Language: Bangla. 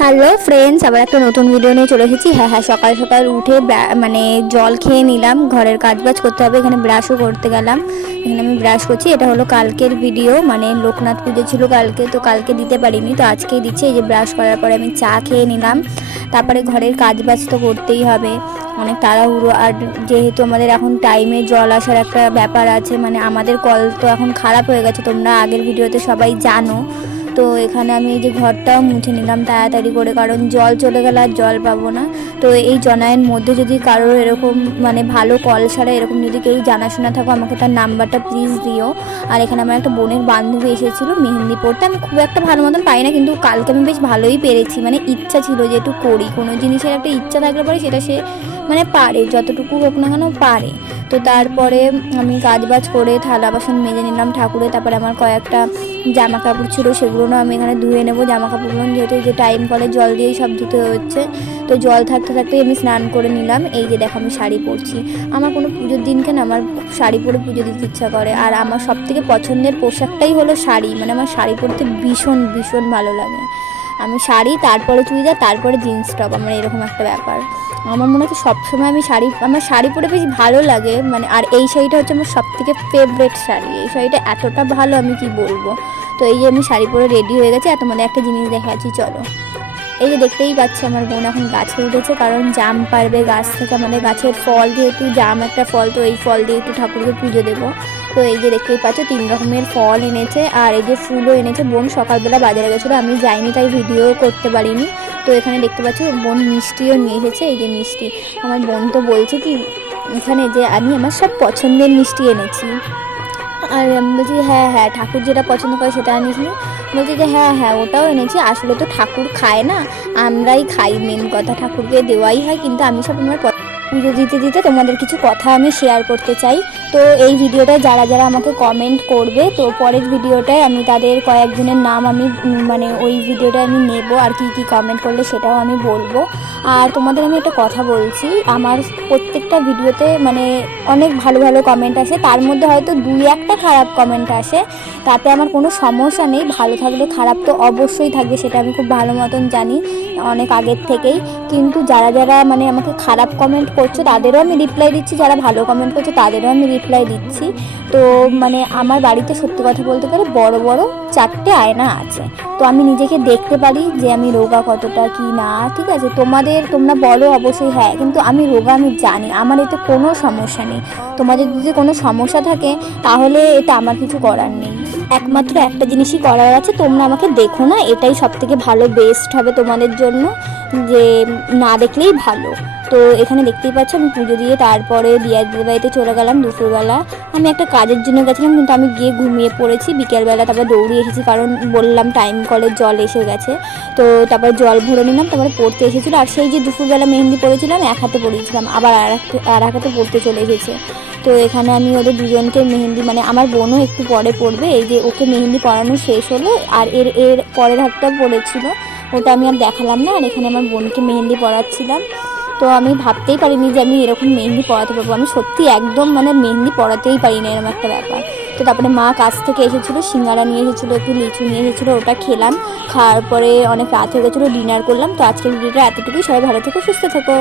হ্যালো ফ্রেন্ডস আবার একটা নতুন ভিডিও নিয়ে চলে এসেছি। হ্যাঁ হ্যাঁ সকাল সকাল উঠে মানে জল খেয়ে নিলাম। ঘরের কাজবাজ করতে হবে। এখানে ব্রাশও করতে গেলাম। এখানে আমি ব্রাশ করছি। এটা হলো কালকের ভিডিও মানে লোকনাথ পুজো ছিল কালকে, তো কালকে দিতে পারিনি। তো আজকেই দিচ্ছি। এই যে ব্রাশ করার পরে আমি চা খেয়ে নিলাম। তারপরে ঘরের কাজবাজ তো করতেই হবে। অনেক তাড়াহুড়ো। আর যেহেতু আমাদের এখন টাইমে জল আসার একটা ব্যাপার আছে মানে আমাদের কল তো এখন খারাপ হয়ে গেছে। তোমরা আগের ভিডিওতে সবাই জানো। তো এখানে আমি এই যে ঘরটাও মুছে নিলাম তাড়াতাড়ি করে, কারণ জল চলে গেলে আর জল পাবো না। তো এই জনায়ের মধ্যে যদি কারোর এরকম মানে ভালো কল ছাড়া এরকম যদি কেউ জানাশোনা থাকো, আমাকে তার নাম্বারটা প্লিজ দিও। আর এখানে আমার একটা বোনের বান্ধবী এসেছিল মেহেন্দি পড়তে। আমি খুব একটা ভালো মতন পাই না, কিন্তু কালকে আমি বেশ ভালোই পেরেছি। মানে ইচ্ছা ছিল যে একটু করি। কোনো জিনিসের একটা ইচ্ছা থাকলে পরে সেটা সে মানে পারে, যতটুকু হোক না কেন পারে। তো তারপরে আমি কাজবাজ করে থালা বাসন মেজে নিলাম ঠাকুরে তারপরে আমার কয়েকটা জামা কাপড় ছিল সেগুলো আমি এখানে ধুয়ে নেব। জামা কাপড়গুলো যেহেতু যে টাইম কলে জল দিয়েই সব ধুতে হচ্ছে, তো জল থাকতে থাকতেই আমি স্নান করে নিলাম। এই যে দেখো আমি শাড়ি পরছি। আমার কোনো পুজোর দিনকে না আমার শাড়ি পরে পুজো দিতে ইচ্ছা করে। আর আমার সব থেকে পছন্দের পোশাকটাই হলো শাড়ি মানে আমার শাড়ি পরতে ভীষণ ভীষণ ভালো লাগে। আমি শাড়ি, তারপরে চুড়িদার, তারপরে জিন্স টপ আমার এরকম একটা ব্যাপার। আমার মনে হচ্ছে সবসময় আমি শাড়ি, আমার শাড়ি পরে বেশ ভালো লাগে মানে আর এই শাড়িটা হচ্ছে আমার সব থেকে ফেভারেট শাড়ি। এই শাড়িটা এতটা ভালো আমি কি বলব? তো এই যে আমি শাড়ি পরে রেডি হয়ে গেছি, আর তোমাদের একটা জিনিস দেখাচ্ছি, চলো। এই যে দেখতেই পাচ্ছি, আমার বোন এখন গাছে উঠেছে, কারণ জাম পারবে গাছ থেকে, আমাদের গাছের ফল যেহেতু জাম একটা ফল, তো এই ফল দিয়ে একটু ঠাকুরকে পুজো দেবো। তো এই যে দেখতেই পাচ্ছ, তিন রকমের ফল এনেছে আর এই যে ফুলও এনেছে। বোন সকালবেলা বাজারে গেছিল, আমি যাইনি তাই ভিডিও করতে পারিনি। তো এখানে দেখতে পাচ্ছ, বোন মিষ্টিও নিয়ে এসেছে, এই যে মিষ্টি। আমার বোন তো বলছে কি, এখানে যে আমি আমার সব পছন্দের মিষ্টি এনেছি। আর আমি বলছি হ্যাঁ হ্যাঁ ঠাকুর যেটা পছন্দ করে সেটা আনিস বলছি যে হ্যাঁ হ্যাঁ ওটাও এনেছি। আসলে তো ঠাকুর খায় না, আমরাই খাই মেন কথা ঠাকুরকে দেওয়াই হয়, কিন্তু আমি সব আমার পুজো দিতে দিতে তোমাদের কিছু কথা আমি শেয়ার করতে চাই। তো এই ভিডিওটায় যারা যারা আমাকে কমেন্ট করবে, তো পরের ভিডিওটায় আমি তাদের কয়েকজনের নাম আমি মানে ওই ভিডিওটা আমি নেব আর কি কি কমেন্ট করলে সেটাও আমি বলব। আর তোমাদের আমি একটা কথা বলছি, আমার প্রত্যেকটা ভিডিওতে মানে অনেক ভালো ভালো কমেন্ট আসে, তার মধ্যে হয়তো দুই একটা খারাপ কমেন্ট আসে, তাতে আমার কোনো সমস্যা নেই, ভালো থাকলে খারাপ তো অবশ্যই থাকবে, সেটা আমি খুব ভালো মতন জানি। অনেক আগের থেকেই। কিন্তু যারা যারা মানে আমাকে খারাপ কমেন্ট করছে, তাদেরও আমি রিপ্লাই দিচ্ছি, যারা ভালো কমেন্ট করছে, তাদেরও আমি রিপ্লাই দিচ্ছি। তো মানে আমার বাড়িতে সত্যি কথা বলতে গেলে বড় বড় চারটে আয়না আছে। তো আমি নিজেকে দেখতে পারি যে আমি রোগা কতটা কি না, ঠিক আছে? তোমাদের, তোমরা বলো অবশ্যই হ্যাঁ কিন্তু আমি রোগা আমি জানি, আমার এতে কোনো সমস্যা নেই। তোমাদের যদি কোনো সমস্যা থাকে, তাহলে এটা আমার কিছু করার নেই। একমাত্র একটা জিনিসই করার আছে, তোমরা আমাকে দেখো না, এটাই সব থেকে ভালো বেস্ট হবে তোমাদের জন্য, যে না দেখলেই ভালো। তো এখানে দেখতেই পাচ্ছ, আমি পুজো দিয়ে তারপরে দিয়াদের বাড়িতে চলে গেলাম দুপুরবেলা। আমি একটা কাজের জন্য গেছিলাম, কিন্তু আমি গিয়ে ঘুমিয়ে পড়েছি। বিকেলবেলা তারপর দৌড়িয়ে এসেছি, কারণ বললাম টাইম কলের জল এসে গেছে। তো তারপর জল ভরে নিলাম, তারপরে পড়তে এসেছিল। আর সেই যে দুপুরবেলা মেহেন্দি পড়েছিলাম এক হাতে পড়িয়েছিলাম আবার আর এক হাতে পড়তে চলে এসেছে। তো এখানে আমি ওদের দুজনকে মেহেন্দি মানে আমার বোনও একটু পরে পড়বে, এই যে ওকে মেহেন্দি পড়ানো শেষ হলো, আর এর এর পরের হাতটা পড়েছিল। ওটা আমি আর দেখালাম না, আর এখানে আমার বোনকে মেহেন্দি পড়াচ্ছিলাম তো আমি ভাবতেই পারিনি যে আমি এরকম মেহেন্দি পড়াতে পারব। আমি সত্যি একদম মানে মেহেন্দি পড়াতেই পারি না, এরকম একটা ব্যাপার। তো তারপরে মা কাছ থেকে এসেছিল, সিঙ্গারা নিয়ে এসেছিল, একটু লিচু নিয়ে এসেছিল, ওটা খেলাম। খাওয়ার পরে অনেক রাত হয়ে গেছিল, ডিনার করলাম। তো আজকের ভিডিওটা এতটুকুই। সবাই ভালো থেকো, সুস্থ থেকো।